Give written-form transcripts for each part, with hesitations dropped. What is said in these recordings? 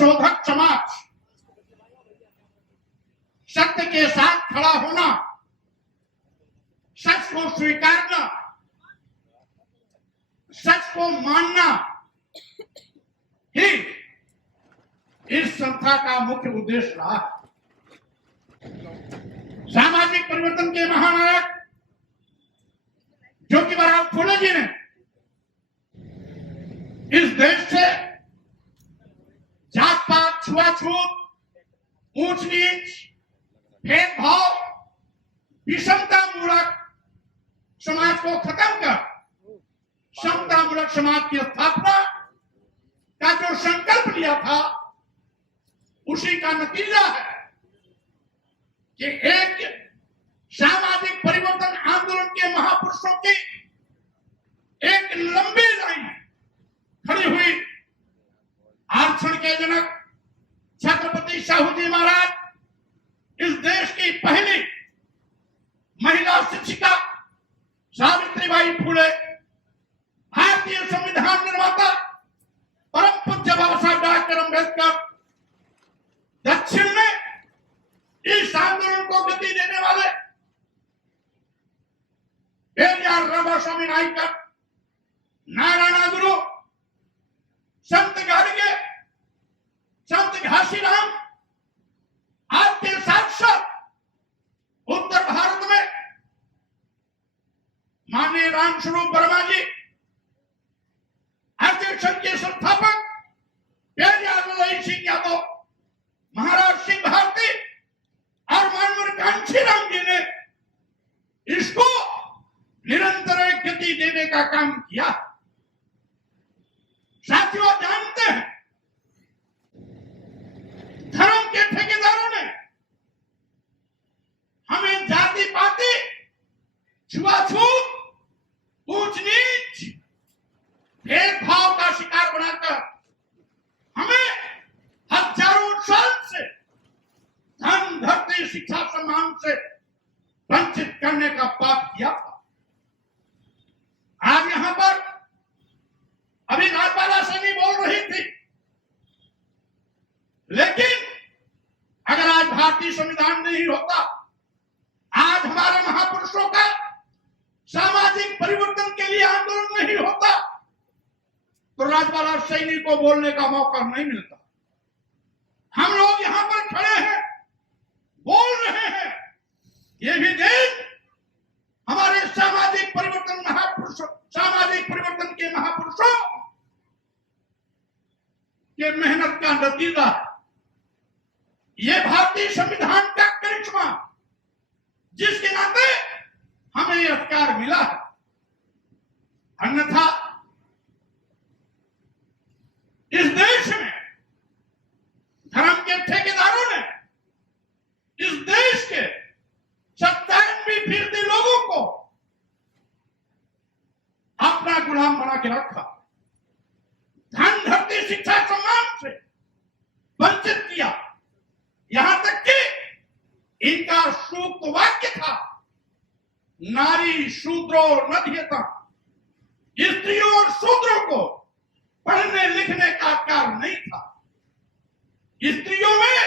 शोधक समाज, सत्य के साथ खड़ा होना, सच को स्वीकारना, सच को मानना ही इस संस्था का मुख्य उद्देश्य रहा है। सामाजिक परिवर्तन के महानायक ज्योतिबा फुले जी ने इस देश से जात पात, छुआछूत, ऊंच नीच, भेदभाव, विषमता मूलक समाज को खत्म कर समता मूलक समाज की स्थापना का जो संकल्प लिया था, उसी का नतीजा है कि एक सामाजिक परिवर्तन आंदोलन के महापुरुषों की एक लंबी लाइन खड़ी हुई। आरक्षण के जनक छत्रपति साहू जी महाराज इस देश की पहली महिला शिक्षिका सावित्रीबाई फुले, भारतीय संविधान निर्माता परम पूज्य बाबा साहब डॉक्टर अम्बेडकर, दक्षिण में इस आंदोलन को गति देने वाले पेरियार रामास्वामी नायकर, नारायण गुरु, संत गाडगे, संत घासीराम, आपके साथ साथ उत्तर भारत में माननीय रामस्वरूप वर्मा जी, भारतीय संघ के संस्थापक पेरियार ललाई सिंह यादव, महाराज सिंह भारती और माननीय कांशीराम जी ने इसको निरंतर गति देने का काम किया। साथियों, जानते हैं धर्म के ठेकेदारों ने हमें जाति पाति, छुआछूत, ऊंच नीच, भेदभाव का शिकार बनाकर हमें हजारों साल से धन, धरती, शिक्षा, सम्मान से वंचित करने का पाप किया था। आज यहां पर अभी राजबाला सैनी बोल रही थी, लेकिन अगर आज भारतीय संविधान नहीं होता, आज हमारे महापुरुषों का सामाजिक परिवर्तन के लिए आंदोलन नहीं होता, तो राजबाला सैनी को बोलने का मौका नहीं मिलता। हम लोग यहां पर खड़े हैं, बोल रहे हैं, ये भी देश हमारे सामाजिक परिवर्तन महापुरुषों, सामाजिक परिवर्तन के महापुरुषों के मेहनत का नतीजा है। ये भारतीय संविधान का करिश्मा, जिसके नाते हमें यह अधिकार मिला है। अन्यथा इस देश में धर्म के ठेकेदारों ने इस देश के 97% लोगों को अपना गुलाम बना के रखा, धन, धरती, शिक्षा, सम्मान से वंचित किया। यहां तक कि इनका सूक्त वाक्य था, नारी शूद्रो न ध्येता, स्त्रियों और शूद्रों को पढ़ने लिखने का अधिकार नहीं था। स्त्रियों में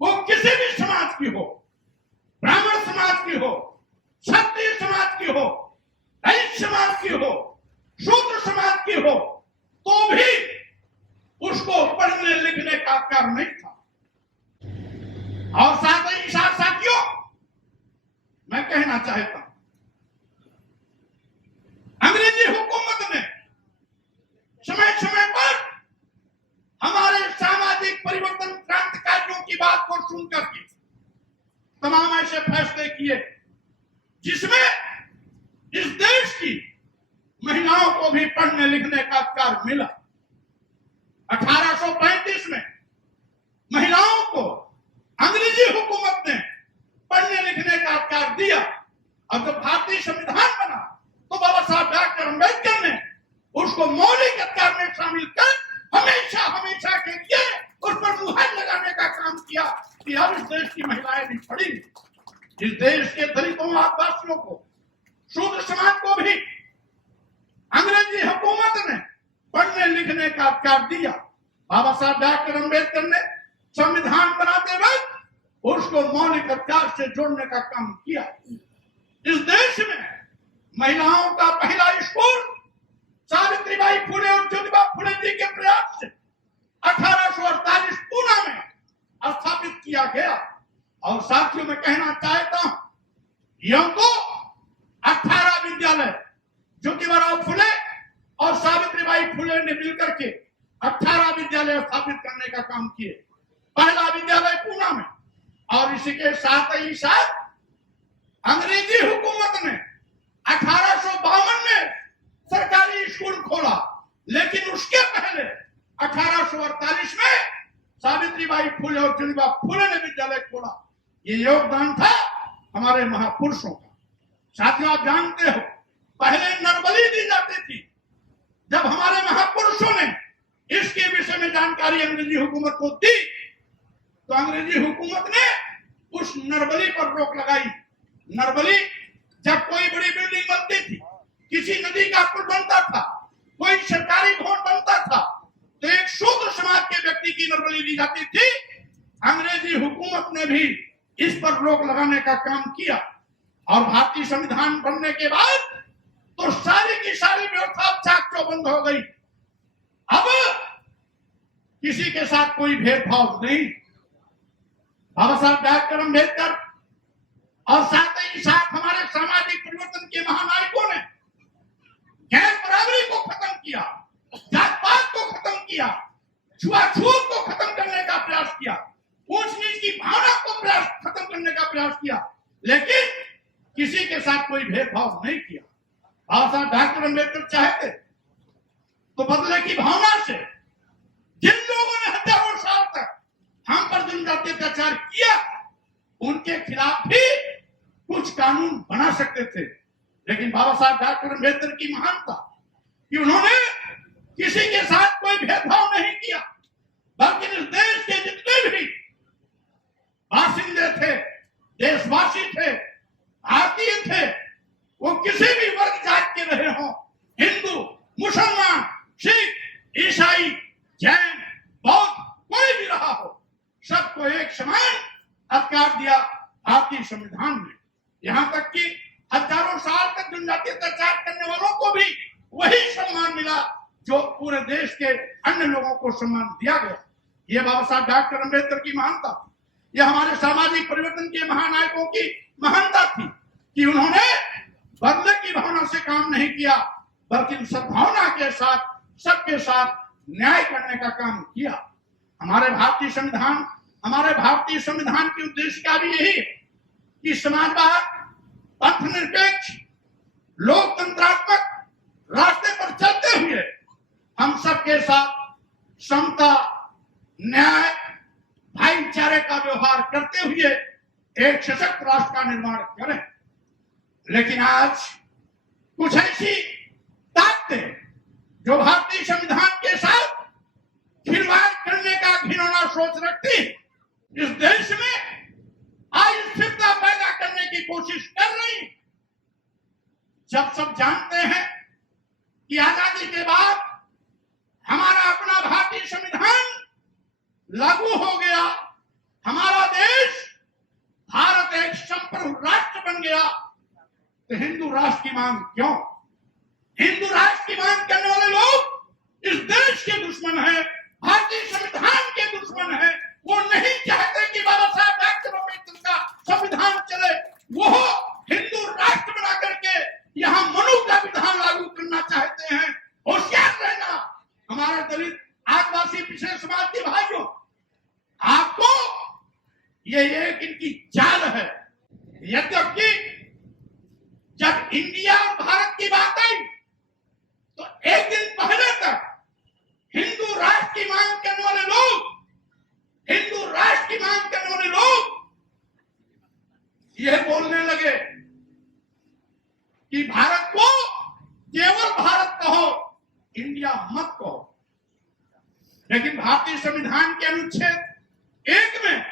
वो किसी भी समाज की हो, ब्राह्मण समाज की हो, क्षत्रिय समाज की हो, वैश्य समाज की हो, शूद्र समाज की हो, तो भी उसको पढ़ने लिखने का अधिकार नहीं था। और साथ ही साथियों, मैं कहना चाहता हूं, अंग्रेजी हुकूमत ने समय समय पर हमारे सामाजिक परिवर्तन क्रांतिकारियों की बात को सुनकर के तमाम ऐसे फैसले किए जिसमें इस देश की महिलाओं को भी पढ़ने लिखने का अधिकार मिला। 1835 में महिलाओं को अंग्रेजी हुकूमत ने पढ़ने लिखने का अधिकार दिया। अब जब भारतीय संविधान बना तो बाबा साहब डॉक्टर अम्बेडकर ने उसको मौलिक अधिकार में शामिल कर हमेशा हमेशा के लिए उस पर मुहर लगाने का काम किया कि अब इस देश की महिलाएं भी पढ़ेंगी। इस देश के दलितों, आदिवासियों को, शूद्र समाज को भी अंग्रेजी हुकूमत ने पढ़ने लिखने का अधिकार दिया। बाबा साहब डॉक्टर अंबेडकर ने संविधान बनाते वक्त उसको मौलिक अधिकार से जोड़ने का काम किया। इस देश में महिलाओं का पहला स्कूल सावित्रीबाई फुले और ज्योतिबा फुले जी के प्रयास से 1848 पूना में स्थापित किया गया। और साथियों में कहना चाहता हूं, यह को 18 विद्यालय ज्योतिबा फुले और सावित्रीबाई फुले ने मिलकर के 18 विद्यालय स्थापित करने का काम किए। पहला विद्यालय पूना में, और इसी के साथ ही साथ अंग्रेजी हुकूमत ने 1852 में सरकारी स्कूल खोला, लेकिन उसके पहले 1848 में सावित्रीबाई फुले और ज्योतिबा फुले ने विद्यालय खोला। ये योगदान था हमारे महापुरुषों का। साथियों, आप जानते हो पहले नरबली दी जाती थी। जब हमारे महापुरुषों ने इसके विषय में जानकारी अंग्रेजी हुकूमत को दी तो अंग्रेजी हुकूमत ने उस नरबली पर रोक लगाई। नरबली जब कोई बड़ी बिल्डिंग बनती थी, किसी नदी का पुल बनता था, कोई सरकारी भवन बनता था, तो एक शूद्र समाज के व्यक्ति की नरबली दी जाती थी। अंग्रेजी हुकूमत ने भी इस पर रोक लगाने का काम किया। और भारतीय संविधान बनने के बाद तो सारी की सारी व्यवस्था चाक चौबंद हो गई। अब किसी के साथ कोई भेदभाव नहीं। बाबा साहब डॉक्टर अंबेडकर और साथ ही साथ हमारे सामाजिक परिवर्तन के महानायकों ने गैर बराबरी को खत्म किया, जात पात को खत्म किया, छुआछूत को खत्म करने का प्रयास किया, ऊंच नीच की भावना को खत्म करने का प्रयास किया, लेकिन किसी के साथ कोई भेदभाव नहीं किया। बाबा साहब डॉक्टर अंबेडकर चाहते तो बदले की भावना से जिन लोगों ने हजारों साल तक हम पर जनजातीय अत्याचार किया, उनके खिलाफ भी कुछ कानून बना सकते थे। लेकिन बाबा साहब डॉक्टर अंबेडकर की महानता कि उन्होंने किसी के साथ कोई भेदभाव नहीं किया, बल्कि इस देश के जितने भी बासिंदे थे, देशवासी थे, भारतीय थे, वो किसी भी वर्ग जात के रहे हों, हिंदू, मुसलमान, सिख, ईसाई, जैन, बौद्ध, कोई भी रहा हो, सबको एक समान अधिकार दिया भारतीय संविधान ने। यहाँ तक कि हजारों साल तक जनजातीय अत्याचार करने वालों को भी वही सम्मान मिला जो पूरे देश के अन्य लोगों को सम्मान दिया गया। ये बाबा साहब डॉक्टर अंबेडकर की महानता थी। यह हमारे सामाजिक परिवर्तन के महानायकों की महानता थी कि उन्होंने बदले की भावना से काम नहीं किया, बल्कि सद्भावना के साथ सबके साथ न्याय करने का काम किया। हमारे भारतीय संविधान की उद्देश्य का भी यही है कि समाजवाद, पंथनिरपेक्ष, लोकतंत्रात्मक रास्ते पर चलते हुए हम सबके साथ समता, न्याय, भाईचारे का व्यवहार करते हुए एक सशक्त राष्ट्र का निर्माण करें। लेकिन आज कुछ ऐसी ताकतें जो भारतीय संविधान के साथ खिलवाड़ करने का घिनौना सोच रखती इस देश में अस्थिरता पैदा करने की कोशिश कर रही। जब सब जानते हैं कि आजादी के बाद हमारा अपना भारतीय संविधान लागू हो गया, हमारा देश भारत एक संप्रभु राष्ट्र बन गया, तो हिंदू राष्ट्र की मांग क्यों? हिंदू राष्ट्र की मांग करने वाले लोग इस देश के दुश्मन हैं, भारतीय संविधान के दुश्मन हैं। वो नहीं चाहते कि बाबा साहब डॉक्टर अंबेडकर का संविधान चले। वो हिंदू राष्ट्र बना करके यहाँ मनु का विधान लागू करना चाहते हैं। होशियार रहना हमारे दलित, आदिवासी, पिछड़े समाज के भाइयों, आपको ये एक इनकी चाल है। यद्यपि जब इंडिया और भारत की बात आई तो एक दिन पहले तक हिंदू राष्ट्र की मांग करने वाले लोग ये बोलने लगे कि भारत को केवल भारत कहो, इंडिया मत कहो। लेकिन भारतीय संविधान के अनुच्छेद 1 में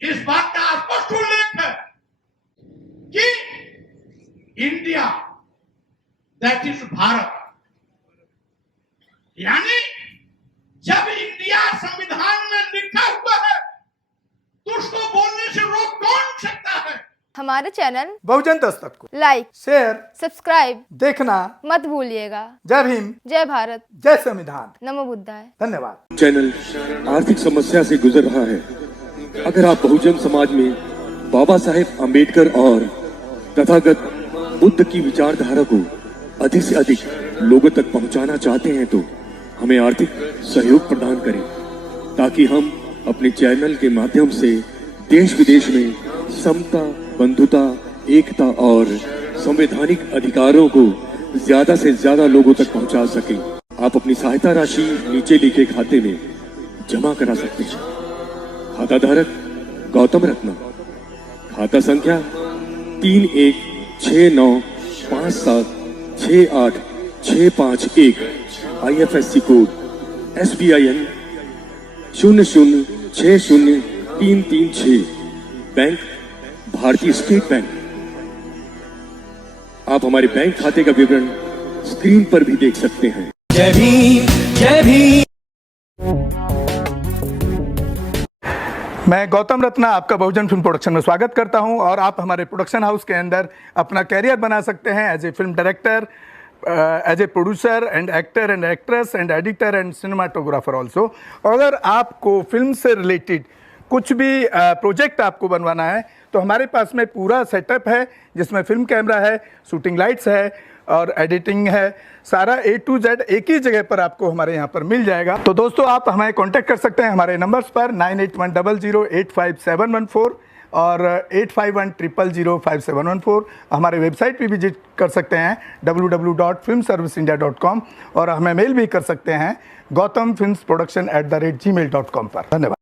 इस बात का स्पष्ट उल्लेख है कि इंडिया दैट इज भारत, यानी जब इंडिया हमारे चैनल बहुजन दस्तक को लाइक, शेयर, सब्सक्राइब देखना मत भूलिएगा। जय भीम, जय भारत, जय संविधान, नमो बुद्धाय। धन्यवाद। चैनल आर्थिक समस्या से गुजर रहा है। अगर आप बहुजन समाज में बाबा साहेब अम्बेडकर और तथागत बुद्ध की विचारधारा को अधिक से अधिक लोगों तक पहुंचाना चाहते हैं तो हमें आर्थिक सहयोग प्रदान करें, ताकि हम अपने चैनल के माध्यम से देश विदेश में समता, बंधुता, एकता और संवैधानिक अधिकारों को ज्यादा से ज्यादा लोगों तक पहुंचा सकें। आप अपनी सहायता राशि नीचे लिखे खाते में जमा करा सकते हैं। खाता धारक गौतम रत्ना, खाता संख्या 316957686551, IFSC कोड SBIN 0060336, बैंक भारतीय स्टेट बैंक। आप हमारे बैंक खाते का विवरण स्क्रीन पर भी देख सकते हैं। जय भीम, जय भीम। मैं गौतम रत्ना आपका बहुजन फिल्म प्रोडक्शन में स्वागत करता हूं और आप हमारे प्रोडक्शन हाउस के अंदर अपना कैरियर बना सकते हैं as a film director, as a producer and actor and actress and editor and cinematographer also. अगर आपको फिल्म से रिलेटेड कुछ भी प्रोजेक्ट आपको बनवाना है तो हमारे पास में पूरा सेटअप है, जिसमें फिल्म कैमरा है, शूटिंग लाइट्स है और एडिटिंग है। सारा A to Z एक ही जगह पर आपको हमारे यहाँ पर मिल जाएगा। तो दोस्तों, आप हमें कांटेक्ट कर सकते हैं हमारे नंबर्स पर 9810085714 और 8510005714। हमारे वेबसाइट पे विजिट कर सकते हैं www.filmserviceindia.com और हमें मेल भी कर सकते हैं gautamfilmsproduction@gmail.com पर। धन्यवाद।